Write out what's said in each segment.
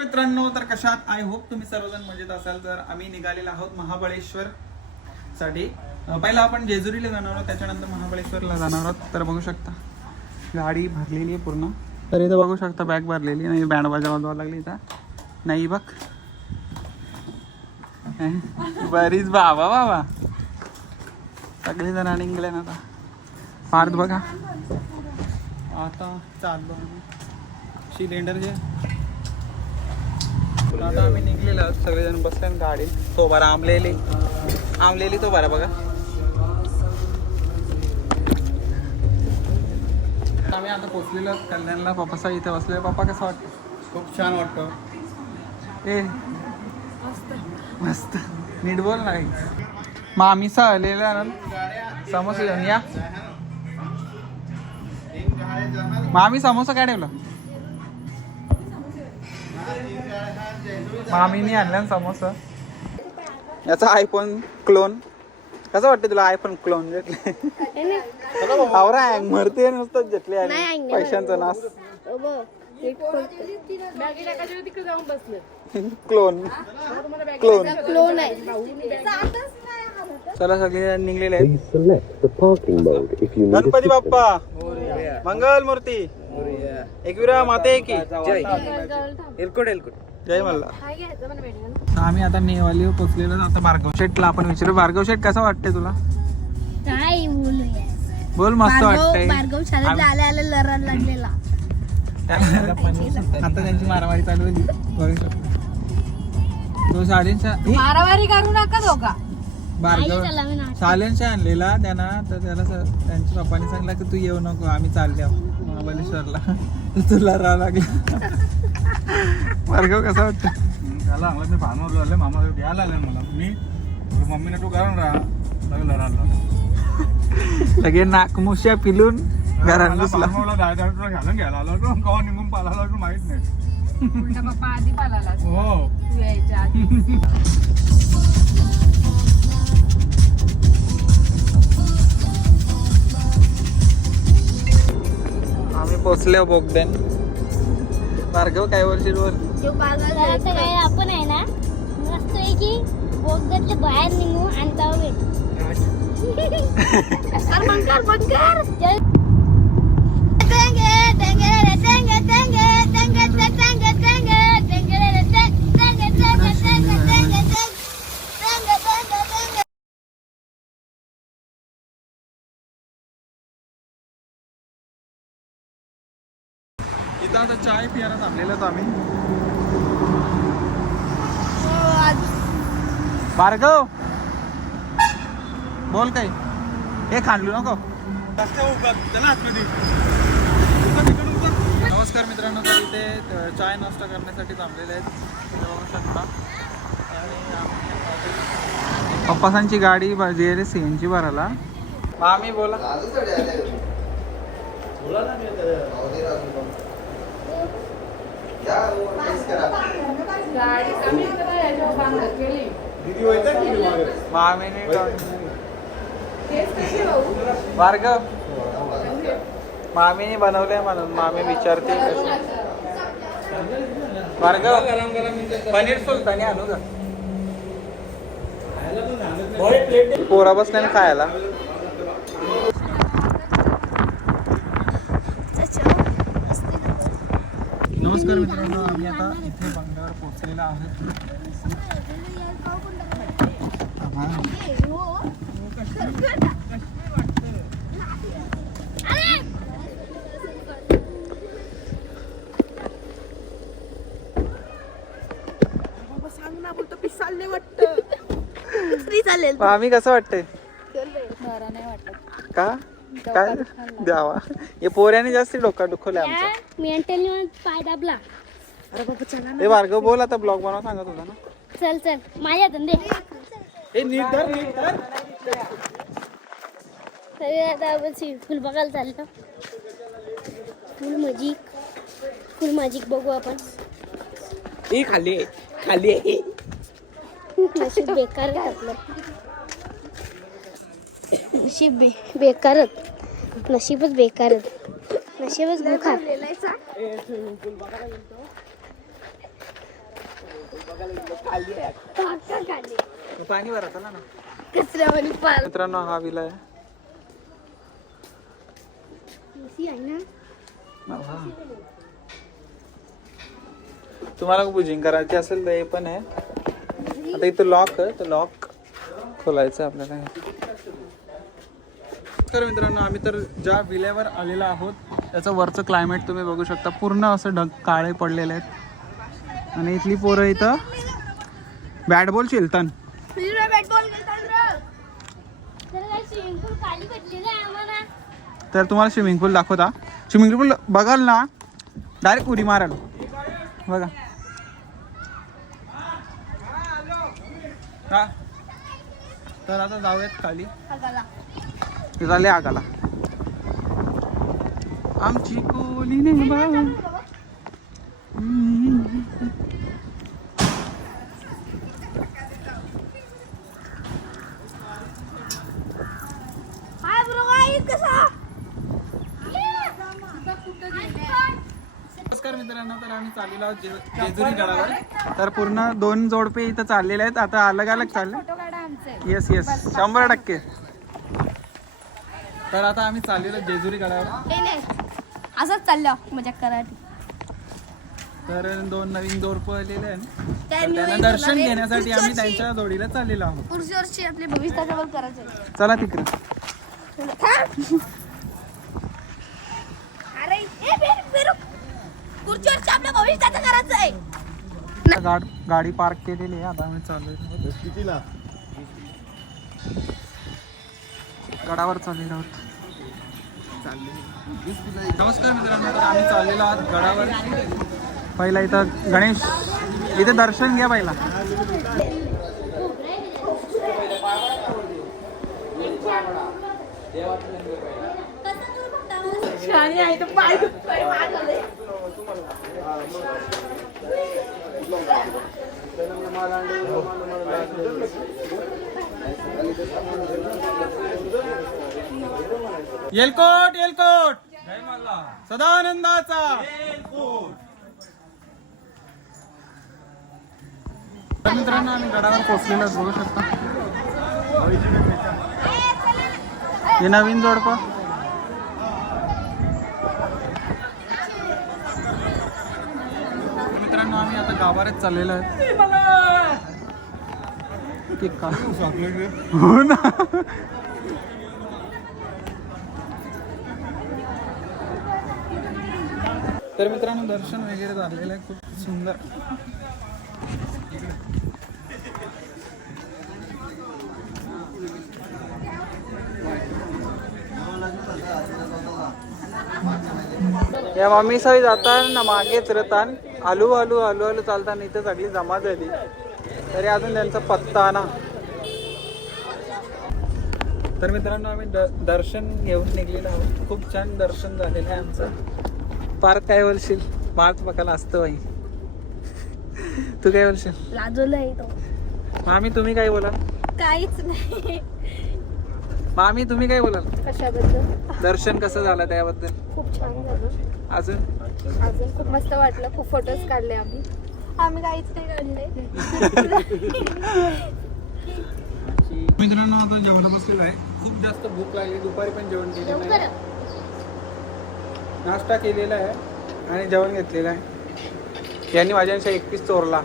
मित्रांनो, तर कशात आय होप तुम्ही सर्वजण मजेत असाल. तर आम्ही निघालेलो आहोत महाबळेश्वर साठी. पहिला आपण जेजुरीला जाणार आहोत, त्याच्यानंतर महाबळेश्वरला जाणार आहोत. तर बघू शकता गाडी भरलेली आहे पूर्ण. तर इथं बघू शकता बॅग भरलेली नाही, बँड बाजा वाजवायला लागली इथं. नाही बघ बरीच बाबा बाबा सगळे जण निघले ना. आता पार्थ बघा आता चाललो सिलेंडर जे. आता आम्ही निघलेलो आहोत, सगळेजण बसले गाडीत. तो बरा आमलेली तो बरा बघा. आम्ही आता पोचलेलो आहोत कल्याणला. पप्पा इथे बसले. पप्पा कसं वाटतं? खूप छान वाटतं. ए मस्त नीट बोल नाही. मामीसा आलेला ना समोसा घेऊन या. मामी समोसा काय ठेवलं? मामीने आणला समोसा. याचा आयफोन क्लोन कसं वाटतं तुला? आयफोन क्लोन घेतले आवरा हँग मरते नुसतं घेतले पैशांचा नाश. क्लोन क्लोन क्लोन आहे. चला सगळे निघलेले आहेत. गणपती बाप्पा मंगल मूर्ती एकविरा माते की जय. जय मल्ला. आम्ही आता नेवाली पोचलेलो. आता भार्गव शेठला आपण विचारू. भार्गव शेठ कसं वाटतंय तुला? काय बोलूया? बोल. मस्त वाटतंय. भार्गव शाळेत आले आले लढायला लागलेला. आता त्यांची मारामारी चालू होती. बघू शकतो तो साडेंचा मारामारी करू नका दोघा. भार्गव सालेंचा आणलेला त्यांना. तर त्याला त्यांच्या पप्पानी सांगितलं की तू येऊ नको, आम्ही चालले महाबळेश्वरला. तुला राहा लागला. भार्गव कसं वाटतं? त्याला मी भानवर झाले मामा घ्यायला आले मला. मी मम्मीने तू कारण राहा लगे नाकमुश्या पिलून घरात घुसला. घालून घ्यायला आलो तो कवा निघून पाला माहित नाही. पप्पा आधी पालाला हो यायच्या आधी. आम्ही पोचले बोगद्यान. भार्गव काय वर्षी बोल. आता काय आपण आहे ना मस्त आहे की बोगद्यातले बाहेर निघू आणि जाऊ भेटू. इथं आता चाय पियाला थांबलेलो आम्ही. भार्गव बोल काय. हे खांडलू नको. नमस्कार मित्रांनो, तर इथे चाय नाश्ता करण्यासाठी थांबलेले आहेत. बघू शकता. पप्पासांची गाडी गेली सीएनजी भरायला. मामी बोला. मामीने भार्गव मामीने बनवलंय म्हणून मामी विचारते कशी. भार्गव पनीर सुलतानी आणू का? पोरा बसल्याने खायला. नमस्कार मित्रांनो, आम्ही आता इथे बंगल्यावर पोहोचलेला आहोत. आम्ही कसं वाटतंय का? काय द्यावा हे पोऱ्याने जास्त डोका दुखवलंय आमचं. मेंटली पाय दाबला. हे भार्गव बोल. आता ब्लॉग बनवा सांगत होता ना. चल चल माझ्या धंदे. नीट धर. सगळे आता फुल बघायला चाललं. फुल मॅजिक बघू आपण. खाली आहे. नशीब बेकार आपलं. नशीब बेकारच. नशीबच बेकारच. नशीबच गुखा. पाणी भरत ना कचऱ्यावाली पाल मित्रांनो हा विला आहे आहे ना. हा. तुम्हाला बुजिंग करायची असेल तर हे पण आहे. आता इथं लॉक आहे तर लॉक खोलायचं आपल्याला. तर मित्रांनो आम्ही तर ज्या विल्यावर आलेलो आहोत त्याचं वरचं क्लायमेट तुम्ही बघू शकता. पूर्ण असं ढग काळे पडलेले आहेत आणि इथली पोरं इथं बॅट बॉल खेळतात. तर तुम्हाला स्विमिंग पूल दाखवता. स्विमिंग पूल बघाल ना डायरेक्ट उडी माराल बघा. हा तर आता जाऊयात खाली. ते झाले आगाला आमची कोलीने बाळा. नमस्कार मित्रांनो, तर आम्ही चाललेलो आहोत जेजुरी गडावर. तर पूर्ण 2 जोडपे इथं चाललेले आहेत. आता अलग अलग चालले. येस 100%. तर आता आम्ही चाललेलो जेजुरी गडावर. असंच चाललं मजा करायची. तर 2 नवीन जोडपे आलेले आहेत. त्यांना दर्शन घेण्यासाठी आम्ही त्यांच्या जोडीला चाललेलो आहोत. पुढच्या वर्षी आपले भविष्याचं करायचं. चला तिकडे. पुढच्या वर्षी आपल्या भविष्याचं करायचं आहे. गाडी पार्क केलेली आहे. आता आम्ही चाललोय गडावर चाललेलो आहोत. नमस्कार मित्रांनो, तर आम्ही चाललेलो आहोत गडावर. पहिला इथं गणेश इथे दर्शन घ्या पहिला. येलकोट येलकोट सदानंदाचा. तर मित्रांनो आम्ही गडावर पोहोचलेलो बघू शकता. हे नवीन जोडपं. मित्रांनो आम्ही आता गावावरच चाललेलो आहे. हो ना. तर मित्रांनो दर्शन वगैरे झालेलं आहे. खूप सुंदर. या मम्मी सगळी जातात ना मागेच रतान. आलू आलू आलू आलू चालताना इथं सगळी जमा झाली. तरी अजून त्यांचा पत्ता ना. तर मित्रांनो आम्ही दर्शन घेऊन निघलेलो आहोत. खूप छान दर्शन झालेलं आहे आमचं. पार्क काय बोलशील? पार्क बघायला असतं बाई. तू काय बोलशील? लाजवलंय तो. मामी तुम्ही काय बोलाल? काहीच नाही. मामी तुम्ही काय बोलाल? कशाबद्दल? दर्शन कसं झालं त्याबद्दल? खूप छान झालं. अजून खूप मस्त वाटलं. खूप फोटोज काढले आम्ही काहीच नाही काढले. मित्रांनो आता जेवण बसलेलं आहे. खूप जास्त भूक लागली. दुपारी पण जेवण केलेलं आहे. नाश्ता केलेला आहे आणि जेवण घेतलेलं आहे. यांनी माझ्याशी 1 पीस चोरला.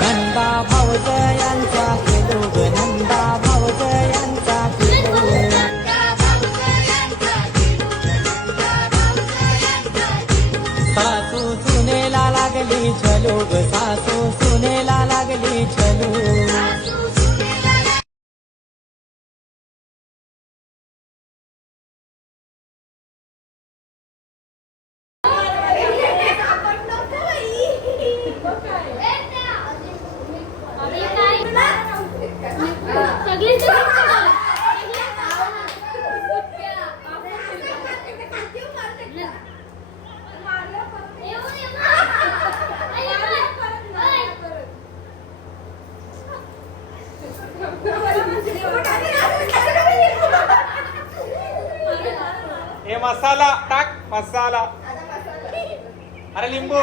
नंदा भावजयांचा खेळू ग नंदा भावजयांचा खेळू. सासू सुनेला लागली छलू ग सासू सुनेला लागली छलू. हे मसाला टाक. मसाला अरे लिंबू